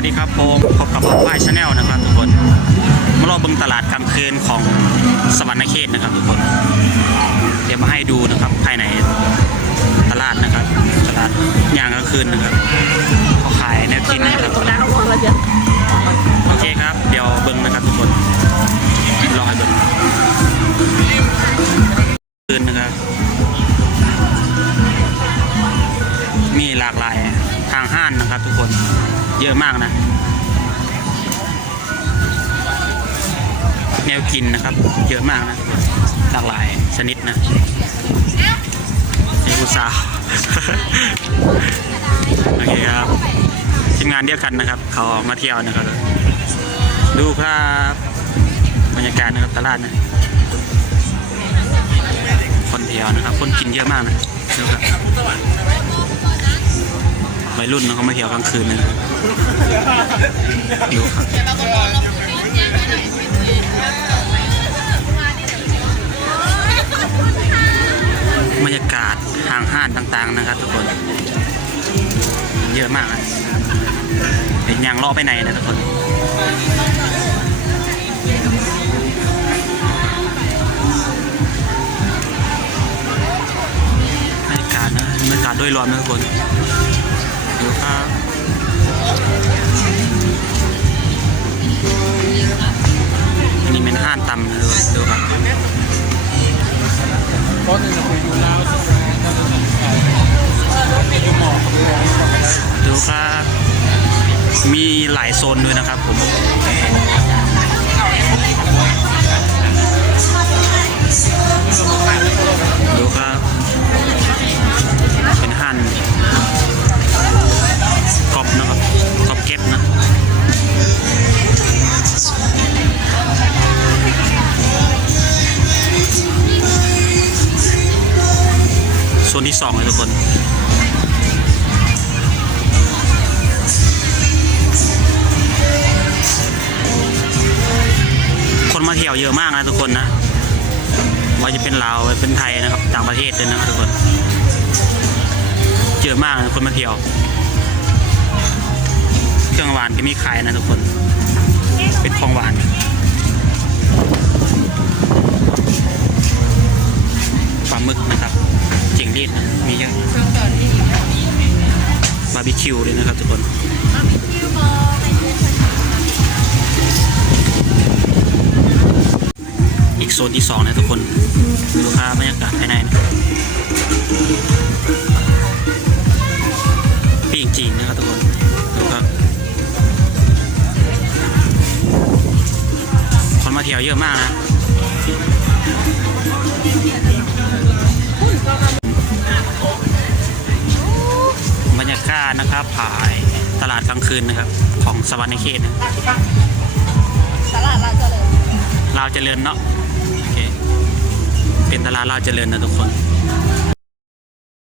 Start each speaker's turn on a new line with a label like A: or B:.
A: วัสดีครับผมพบกับผมป้ายชาแนลนะครับทุกคนมารอเบิ่งตลาดกลางคืนของสวรรณเขตนะครับทุกคน เดี๋ยวมาให้ดูนะครับภายในตลาดนะครับ ตลาดยางกลางคืนนะครับเขาขายแนวกินนะครับโอเคครับ เดี๋ยวเบิ่งนะครับทุกคนรอให้เบิ่งคืนนะครับมีหลากหลายทางห้านนะครับทุกคน เยอะมากนะ แนวกินนะครับ เยอะมากนะ หลากหลายชนิดนะไอ้ผู้สาวโอเคครับทีมงานเดียวกันนะครับ เขาออกมาเที่ยวนะครับ ดูครับบรรยากาศนะครับตลาดนะ คนเที่ยวนะครับ คนกินเยอะมากนะดูครับ วัยรุ่นเขามาเที่ยวกลางคืนนะดูครับบรรยากาศทางห้านต่างๆนะครับทุกคน เยอะมากนะเห็นยางเลาะไปไหนนะทุกคนบรรยากาศนะบรรยากาศโดยรวมนะทุกคน ครับอันนี้เป็นห้านตำเลยดูครับ
B: ต้นหนึ่งคุยอยู่แล้วอยู่หมอก
A: ดูครับ มีหลายโซนด้วยนะครับผม ส่วนที่สองเลยทุกคน คนมาเที่ยวเยอะมากนะทุกคนนะ ว่าจะเป็นลาวเป็นไทยนะครับ ต่างประเทศเลยนะครับทุกคน เยอะมากนะคนมาเที่ยว เครื่องหวานก็มีขายนะทุกคน เป็นของหวานาร์บีคิวเลยนะครับทุกคนอีกโซนที่สองนะทุกคนดูครับบรรยากาศภายในนะปีกจีนนะครับทุกคนดูครับคนมาเที่ยวเยอะมากนะากาศนะครับผายตลาดกลางคืนนะครับ ของสวรรค์เขตนะ
C: ตลาดเราจะเลย
A: ลาวเจริญเนาะโอเคเป็นตลาดลาวเจริญนะทุกคน
C: เ